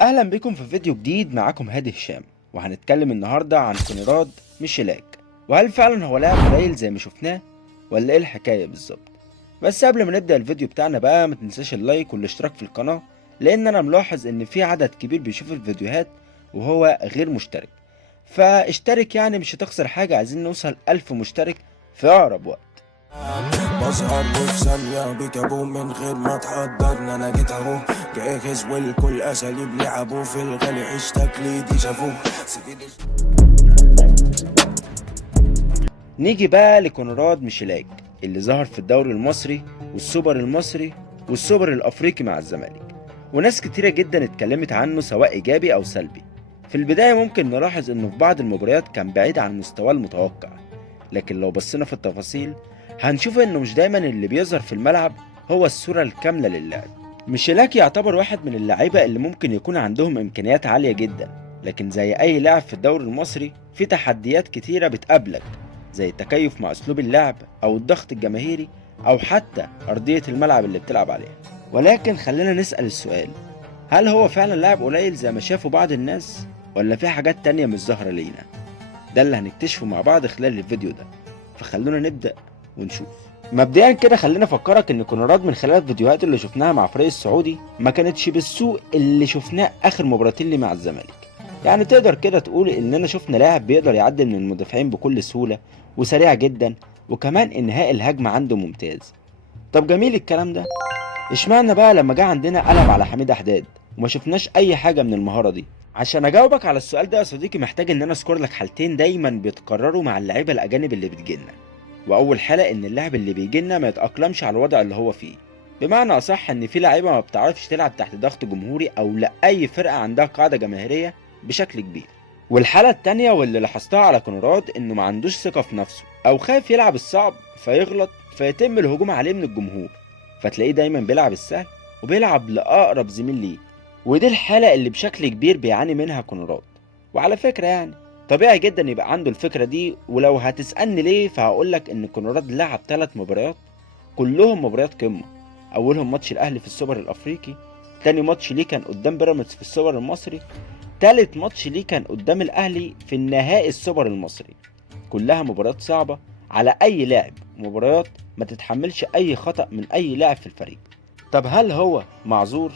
اهلا بكم في فيديو جديد. معاكم هادي هشام، وهنتكلم النهارده عن كونراد ميشيلاك. وهل فعلا هو لاعب قليل زي ما شفناه، ولا ايه الحكايه بالظبط؟ بس قبل ما نبدا الفيديو بتاعنا بقى، ما تنساش اللايك والاشتراك في القناه، لان انا ملاحظ ان في عدد كبير بيشوف الفيديوهات وهو غير مشترك. فاشترك، يعني مش هتخسر حاجه. عايزين نوصل 1000 مشترك في اقرب وقت. بظهر في ثانية بيكابو من غير ما تحضرنا، انا جيت اهو جاهز والكل اساليب لعبوا في الغالي، عيش تقليدي شافوه. نيجي بقى لكونراد ميشيلاك، اللي ظهر في الدوري المصري والسوبر المصري والسوبر الافريقي مع الزمالك، وناس كتيرة جدا اتكلمت عنه سواء ايجابي او سلبي. في البداية ممكن نلاحظ انه في بعض المباريات كان بعيد عن مستواه المتوقع، لكن لو بصينا في التفاصيل هنشوف انه مش دايما اللي بيظهر في الملعب هو الصورة الكاملة للاعب. ميشيلاك يعتبر واحد من اللعيبة اللي ممكن يكون عندهم امكانيات عالية جدا، لكن زي اي لاعب في الدوري المصري في تحديات كتيرة بتقابلك، زي التكيف مع اسلوب اللعب او الضغط الجماهيري او حتى ارضية الملعب اللي بتلعب عليها. ولكن خلينا نسأل السؤال، هل هو فعلا لاعب قليل زي ما شافوا بعض الناس، ولا في حاجات تانية مش ظاهرة لينا؟ ده اللي هنكتشفه مع بعض خلال الفيديو ده، فخلونا نبدأ ونشوف. مبدئيا كده خلينا افكرك ان كونراد من خلال الفيديوهات اللي شفناها مع فريق السعودي ما كانتش بالسوء اللي شفناه اخر مباراتين ليه مع الزمالك. يعني تقدر كده تقول اننا شفنا لاعب بيقدر يعدي من المدافعين بكل سهولة وسريع جدا، وكمان انهاء الهجمة عنده ممتاز. طب جميل الكلام ده، اشمعنى بقى لما جه عندنا قلب على حميد حداد وما شفناش اي حاجة من المهارة دي؟ عشان اجاوبك على السؤال ده يا صديقي، محتاج ان انا اذكر لك حالتين دايما بيتكرروا مع اللعيبة الاجانب اللي بتجيلنا. واول حالة ان اللاعب اللي بيجيلنا ما يتأقلمش على الوضع اللي هو فيه، بمعنى اصح ان في لعيبة ما بتعرفش تلعب تحت ضغط جمهوري او لاي فرقة عندها قاعدة جماهيرية بشكل كبير. والحالة التانية واللي لاحظتها على كونراد انه ما عندوش ثقة في نفسه، او خايف يلعب الصعب فيغلط فيتم الهجوم عليه من الجمهور، فتلاقيه دايما بيلعب السهل وبيلعب لأقرب زميل ليه. ودي الحالة اللي بشكل كبير بيعاني منها كونراد. وعلى فكرة يعني طبيعي جدا يبقى عنده الفكرة دي، ولو هتسألني ليه فهقولك ان كونراد لعب 3 مباريات كلهم مباريات قمة. اولهم ماتش الاهلي في السوبر الافريقي، تاني ماتش ليه كان قدام بيراميدز في السوبر المصري، تالت ماتش ليه كان قدام الاهلي في النهائي السوبر المصري. كلها مباريات صعبة على اي لاعب، مباريات ما تتحملش اي خطأ من اي لاعب في الفريق. طب هل هو معذور؟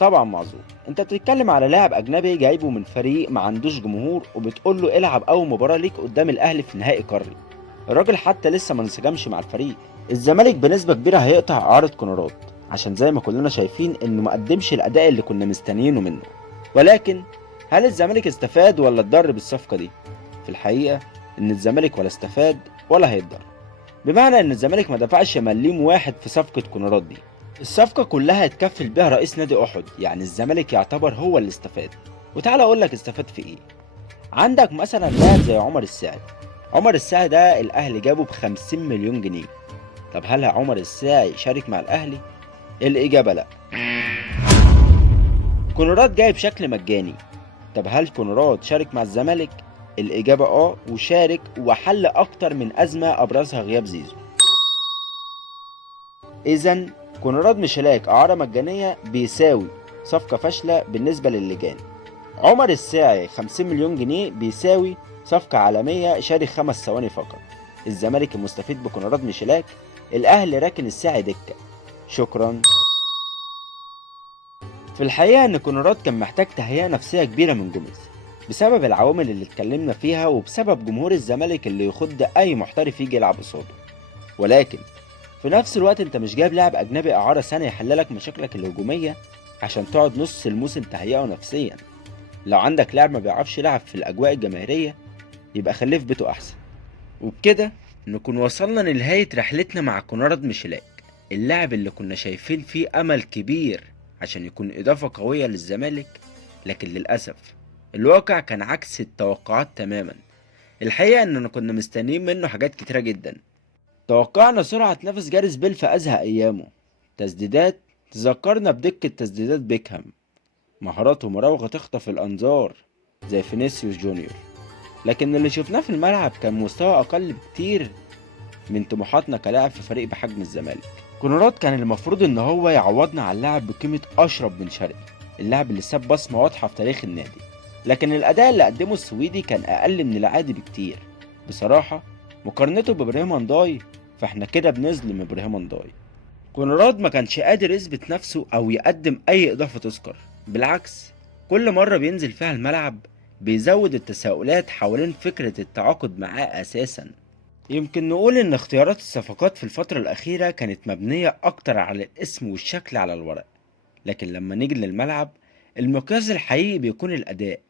طبعا معذور. انت بتتكلم على لاعب اجنبي جايبه من فريق ما عندوش جمهور، وبتقول له العب اول مباراة ليك قدام الاهلي في نهائي قاري. الراجل حتى لسه ما انسجمش مع الفريق. الزمالك بنسبة كبيرة هيقطع اعارة كونراد، عشان زي ما كلنا شايفين انه ما قدمش الاداء اللي كنا مستنيينه منه. ولكن هل الزمالك استفاد ولا اتضر بالصفقة دي؟ في الحقيقة ان الزمالك ولا استفاد ولا هيتضر، بمعنى ان الزمالك ما دفعش مليم واحد في صفقة كونراد دي. الصفقة كلها اتكفل بيها رئيس نادي احد، يعني الزمالك يعتبر هو اللي استفاد. وتعال اقول لك استفاد في ايه. عندك مثلا لاعب زي عمر الساعي. عمر الساعي ده الاهلي جابه ب50 مليون جنيه. طب هل عمر الساعي شارك مع الاهلي؟ الاجابة لا. كونراد جاي بشكل مجاني. طب هل كونراد شارك مع الزمالك؟ الاجابة اه، وشارك وحل اكتر من ازمة ابرزها غياب زيزو. اذا كونراد ميشيلاك اعاره مجانيه بيساوي صفقه فاشله بالنسبه للجان. عمر الساعي 50 مليون جنيه بيساوي صفقه عالميه شارك 5 ثواني فقط. الزمالك المستفيد بكونراد ميشيلاك، الاهلي راكن الساعي دكه. شكرا. في الحقيقه ان كونراد كان محتاج تهيئه نفسيه كبيره من جوميز، بسبب العوامل اللي اتكلمنا فيها، وبسبب جمهور الزمالك اللي يخض اي محترف يجي يلعب قصاده. ولكن في نفس الوقت انت مش جايب لاعب اجنبي اعاره سنه يحللك مشاكلك الهجوميه عشان تقعد نص الموسم تهيئه نفسيا. لو عندك لاعب ما بيعرفش يلعب في الاجواء الجماهيريه يبقى خليه في بيته احسن. وبكده نكون وصلنا لنهايه رحلتنا مع كونراد ميشيلاك، اللاعب اللي كنا شايفين فيه امل كبير عشان يكون اضافه قويه للزمالك. لكن للاسف الواقع كان عكس التوقعات تماما. الحقيقه اننا كنا مستنيين منه حاجات كتيره جدا. توقعنا سرعة نفس جاريس بيل في أزهى أيامه، تسديدات تذكرنا بدقة تسديدات بيكهام، مهاراته مراوغة تخطف الأنظار زي فينيسيوس جونيور. لكن اللي شفناه في الملعب كان مستوى أقل بكتير من طموحاتنا كلاعب في فريق بحجم الزمالك. كونراد كان المفروض إن هو يعوضنا على اللاعب بقيمة أشرف بن شرقي، اللاعب اللي ساب بصمة واضحة في تاريخ النادي، لكن الأداء اللي قدمه السويدي كان أقل من العادي بكتير. بصراحة مقارنته بإبراهيم هنداي، فاحنا كده بنظلم إبراهيم هنداي. كونراد ما كانش قادر يثبت نفسه أو يقدم أي إضافة تذكر، بالعكس كل مرة بينزل فيها الملعب بيزود التساؤلات حوالين فكرة التعاقد معاه أساسا. يمكن نقول إن اختيارات الصفقات في الفترة الأخيرة كانت مبنية أكتر على الاسم والشكل على الورق، لكن لما نيجي للملعب المقياس الحقيقي بيكون الأداء.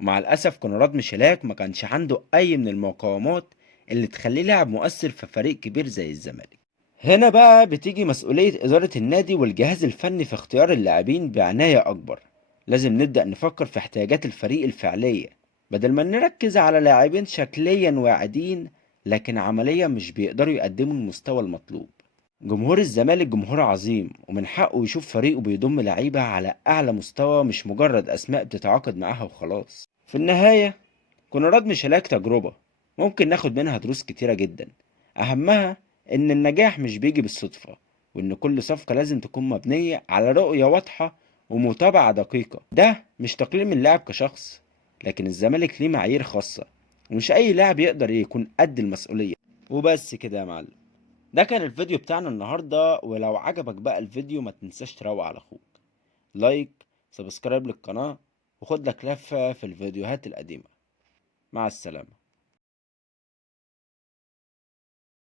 ومع الأسف كونراد ميشيلاك ما كانش عنده أي من المقومات اللي تخليه لاعب مؤثر في فريق كبير زي الزمالك. هنا بقى بتيجي مسؤولية إدارة النادي والجهاز الفني في اختيار اللاعبين بعناية أكبر. لازم نبدأ نفكر في احتياجات الفريق الفعلية، بدل ما نركز على لاعبين شكليا واعدين لكن عمليا مش بيقدروا يقدموا المستوى المطلوب. جمهور الزمالك جمهور عظيم، ومن حقه يشوف فريقه بيضم لعيبة على أعلى مستوى، مش مجرد أسماء بتتعاقد معاها وخلاص. في النهاية كونراد ميشيلاك تجربة ممكن ناخد منها دروس كتيرة جدا، أهمها إن النجاح مش بيجي بالصدفة، وإن كل صفقة لازم تكون مبنية على رؤية واضحة ومتابعة دقيقة. ده مش تقليل من اللاعب كشخص، لكن الزمالك ليه معايير خاصة، ومش أي لاعب يقدر يكون قد المسؤولية. وبس كده يا معلم، ده كان الفيديو بتاعنا النهاردة. ولو عجبك بقى الفيديو ما تنساش تروق على أخوك، لايك، سبسكرايب للقناة، وخد لك لفة في الفيديوهات القديمة. مع السلامة.